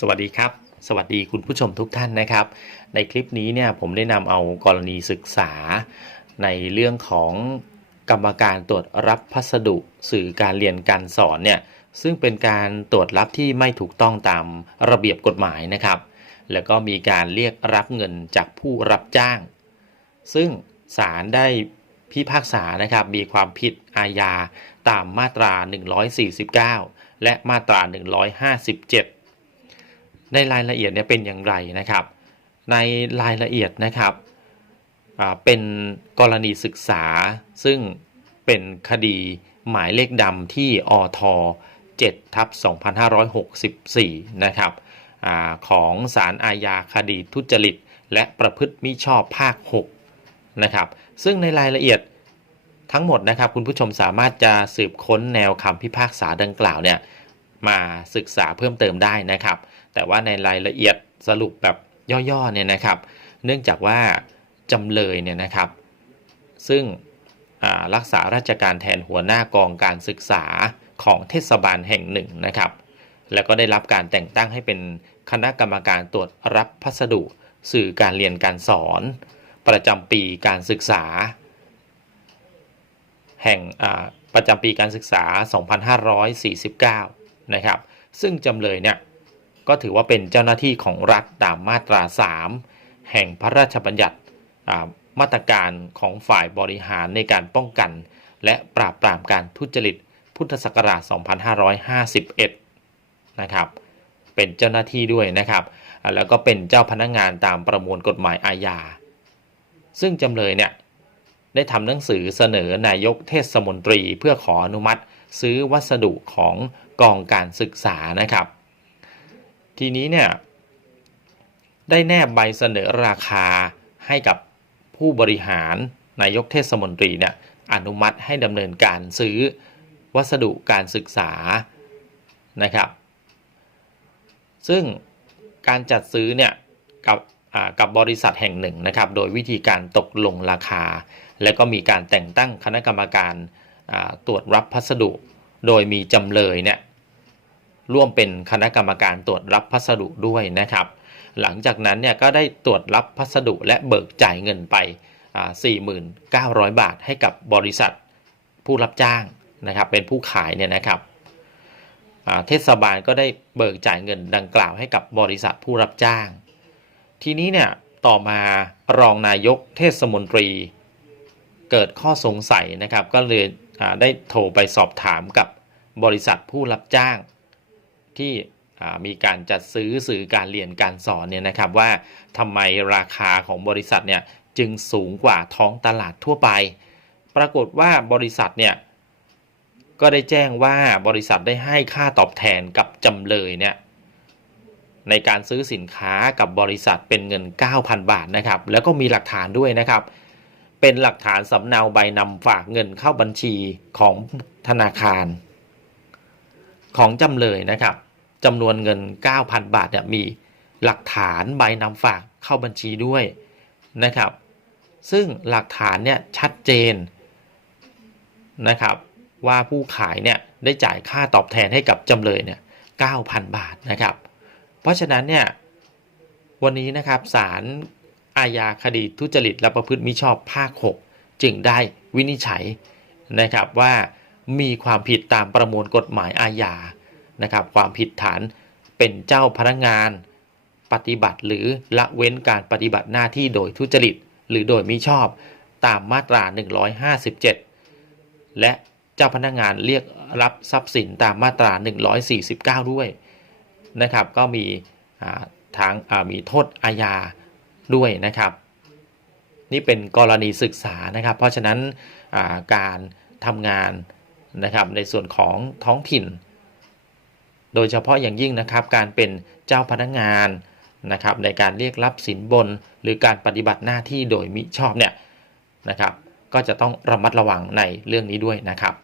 สวัสดีครับ สวัสดีคุณผู้ชมทุกท่านนะครับ ในคลิปนี้เนี่ยผมได้นำเอากรณีศึกษา ในเรื่องของกรรมการตรวจรับพัสดุสื่อการเรียนการสอนเนี่ยซึ่งเป็นการตรวจรับที่ไม่ถูกต้องตามระเบียบกฎหมายนะครับ แล้วก็มีการเรียกรับเงินจากผู้รับจ้าง ซึ่งศาลได้พิพากษานะครับมีความผิดอาญาตามมาตรา 149 และมาตรา 157 ในรายละเอียดเนี่ยเป็นอย่างไรนะครับ ในรายละเอียดนะครับเป็นกรณีศึกษา ซึ่งเป็นคดีหมายเลขดำที่อท7ทับ2564 นะครับอของศาลอาญาคดีทุจริต และประพฤติมิชอบภาค 6 นะครับ ซึ่งในรายละเอียดทั้งหมดนะครับ คุณผู้ชมสามารถจะสืบค้นแนวคำพิพากษาดังกล่าวเนี่ยมาศึกษาเพิ่มเติมได้นะครับ แต่ว่าในรายละเอียดสรุปแบบย่อๆเนี่ยนะครับ เนื่องจากว่าจำเลยเนี่ยนะครับ ซึ่งรักษาราชการแทนหัวหน้ากองการศึกษาของเทศบาลแห่งหนึ่งนะครับ แล้วก็ได้รับการแต่งตั้งให้เป็นคณะกรรมการตรวจรับพัสดุ สื่อการเรียนการสอน ประจำปีการศึกษา แห่งประจำปีการศึกษา 2549 นะครับ ซึ่งจำเลยเนี่ย ก็ถือว่าเป็นเจ้าหน้าที่ของรัฐตามมาตรา 3 แห่งพระราชบัญญัติมาตรการของฝ่ายบริหารในการป้องกัน และปราบปรามการทุจริต พุทธศักราช 2551 นะครับ เป็นเจ้าหน้าที่ด้วยนะครับ แล้วก็เป็นเจ้าพนักงานตามประมวลกฎหมายอาญา ซึ่งจำเลยเนี่ยได้ทำหนังสือเสนอนายกเทศมนตรีเพื่อขออนุมัติ ซื้อวัสดุของกองการศึกษานะครับ ทีนี้เนี่ยได้แนบใบเสนอราคาให้กับผู้บริหารนายกเทศมนตรีเนี่ยอนุมัติให้ดำเนินการซื้อวัสดุการศึกษานะครับ ซึ่งการจัดซื้อเนี่ยกับกับบริษัทแห่งหนึ่งนะครับ โดยวิธีการตกลงราคา แล้วก็มีการแต่งตั้งคณะกรรมการตรวจรับพัสดุ โดยมีจำเลยเนี่ย ร่วมเป็นคณะกรรมการตรวจรับพัสดุด้วยนะครับ หลังจากนั้นเนี่ยก็ได้ตรวจรับพัสดุและเบิกจ่ายเงินไป 4,900 บาทให้กับบริษัทผู้รับจ้างนะครับ เป็นผู้ขายเนี่ยนะครับเทศบาลก็ได้เบิกจ่ายเงินดังกล่าวให้กับบริษัทผู้รับจ้าง ทีนี้เนี่ยต่อมารองนายกเทศมนตรี เกิดข้อสงสัยนะครับ ก็เลยได้โทรไปสอบถามกับบริษัทผู้รับจ้าง ที่มีการจัดซื้อสื่อการเรียนการสอนเนี่ยนะครับว่าทำไมราคาของบริษัทเนี่ยจึงสูงกว่าท้องตลาดทั่วไป ปรากฏว่าบริษัทเนี่ยก็ได้แจ้งว่าบริษัทได้ให้ค่าตอบแทนกับจำเลยเนี่ยในการซื้อสินค้ากับบริษัทเป็นเงิน 9,000 บาทนะครับ แล้วก็มีหลักฐานด้วยนะครับ เป็นหลักฐานสำเนาใบนำฝากเงินเข้าบัญชีของธนาคาร ของจำเลยนะครับ จำนวนเงิน 9,000 บาทเนี่ยมีหลักฐานใบนำฝากเข้าบัญชีด้วยนะครับ ซึ่งหลักฐานเนี่ยชัดเจนนะครับว่าผู้ขายเนี่ยได้จ่ายค่าตอบแทนให้กับจำเลยเนี่ย 9,000 บาทนะครับ เพราะฉะนั้นเนี่ยวันนี้นะครับศาลอาญาคดีทุจริตและประพฤติมิชอบภาค 6 จึงได้วินิจฉัยนะครับว่ามีความผิดตามประมวลกฎหมายอาญา นะครับความผิดฐานเป็นเจ้าพนักงาน ปฏิบัติหรือละเว้นการปฏิบัติหน้าที่โดยทุจริต หรือโดยมิชอบตามมาตรา 157 และเจ้าพนักงานเรียกรับทรัพย์สินตามมาตรา 149 ด้วยนะครับก็มีทางมีโทษอาญาด้วยนะครับ นี่เป็นกรณีศึกษานะครับ เพราะฉะนั้นการทำงานนะครับในส่วนของท้องถิ่น โดยเฉพาะอย่างยิ่งนะครับการเป็นเจ้าพนักงานนะครับในการเรียกรับสินบน หรือการปฏิบัติหน้าที่โดยมิชอบเนี่ยนะครับก็จะต้องระมัดระวังในเรื่องนี้ด้วยนะครับ